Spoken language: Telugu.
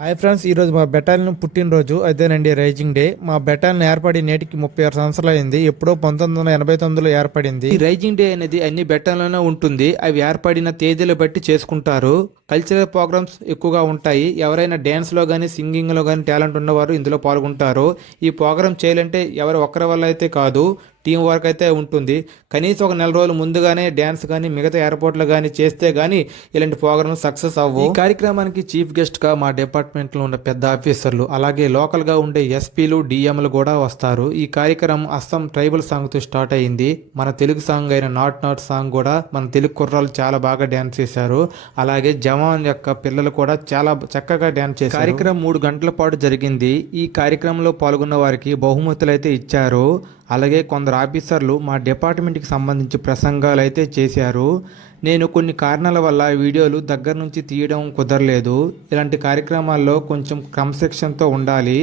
హాయ్ ఫ్రెండ్స్, ఈరోజు మా బెటాలియన్ పుట్టినరోజు అదేనండి రైజింగ్ డే. మా బెటాలియన్ ఏర్పడి నేటికి 36 సంవత్సరాలు అయింది. ఎప్పుడో 1989లో ఏర్పడింది. ఈ రైజింగ్ డే అనేది అన్ని బెటాలియన్లోనే ఉంటుంది. అవి ఏర్పడిన తేదీలు బట్టి చేసుకుంటారు. కల్చరల్ ప్రోగ్రామ్స్ ఎక్కువగా ఉంటాయి. ఎవరైనా డ్యాన్స్లో కానీ సింగింగ్లో కానీ టాలెంట్ ఉన్నవారు ఇందులో పాల్గొంటారు. ఈ ప్రోగ్రామ్ చేయాలంటే ఎవరు ఒక్కరి వల్ల అయితే కాదు, టీం వర్క్ అయితే ఉంటుంది. కనీసం ఒక నెల రోజులు ముందుగానే డ్యాన్స్ కానీ మిగతా ఏర్పాట్లు కానీ చేస్తే కానీ ఇలాంటి ప్రోగ్రామ్ సక్సెస్ అవ్వు. ఈ కార్యక్రమానికి చీఫ్ గెస్ట్గా మా డిపార్ట్మెంట్లో ఉన్న పెద్ద ఆఫీసర్లు, అలాగే లోకల్గా ఉండే ఎస్పీలు, డిఎంలు కూడా వస్తారు. ఈ కార్యక్రమం అస్సాం ట్రైబల్ సాంగ్తో స్టార్ట్ అయింది. మన తెలుగు సాంగ్ అయిన నాట్ నాట్ సాంగ్ కూడా మన తెలుగు కుర్రాలు చాలా బాగా డ్యాన్స్ చేశారు. అలాగే జవాన్ యొక్క పిల్లలు కూడా చాలా చక్కగా డ్యాన్స్ చేశారు. కార్యక్రమం 3 గంటల పాటు జరిగింది. ఈ కార్యక్రమంలో పాల్గొన్న వారికి బహుమతులు అయితే ఇచ్చారు. అలాగే కొందరు ఆఫీసర్లు మా డిపార్ట్మెంట్కి సంబంధించి ప్రసంగాలు అయితే చేశారు. నేను కొన్ని కారణాల వల్ల వీడియోలు దగ్గర నుంచి తీయడం కుదరలేదు. ఇలాంటి కార్యక్రమాల్లో కొంచెం క్రమశిక్షణతో ఉండాలి.